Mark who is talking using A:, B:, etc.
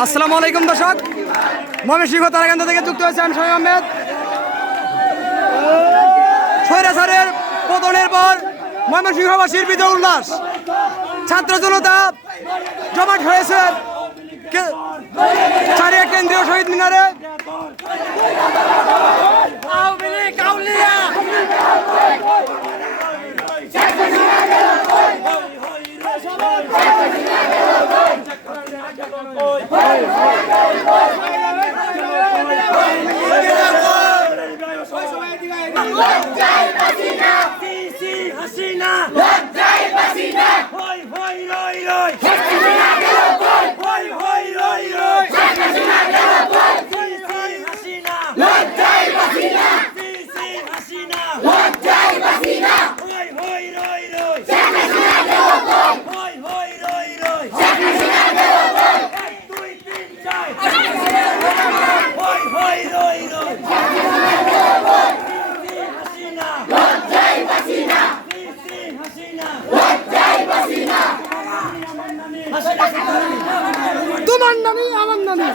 A: আসসালামু আলাইকুম দর্শক। ময়মনসিংহ তারাকান্দা থেকে যুক্ত হয়েছে আমি শহীদ আহমেদ। স্বৈরাচারের পতনের পর ময়মনসিংহবাসীর বিজয় উল্লাস। ছাত্র জনতা জমাট হয়েছে। কে- চারিয়া কেন্দ্রীয় শহীদ মিনারে।
B: হাসিনা লজ্জায় বাসিনা হই হই রই রই হাসিনা গেল কই হই হই রই রই হাসিনা গেল কই হাসিনা লজ্জায় বাসিনা সি সি হাসিনা লজ্জায় বাসিনা হই হই রই রই হাসিনা গেল কই হই হই রই রই হাসিনা গেল কই এক দুই তিন চার হই হই রই রই হাসিনা গেল কই সি হাসিনা লজ্জায় বাসিনা সি সি হাসিনা লজ্জায় বাসিনা হাসিনা
A: তোমার নামই আমার তোমার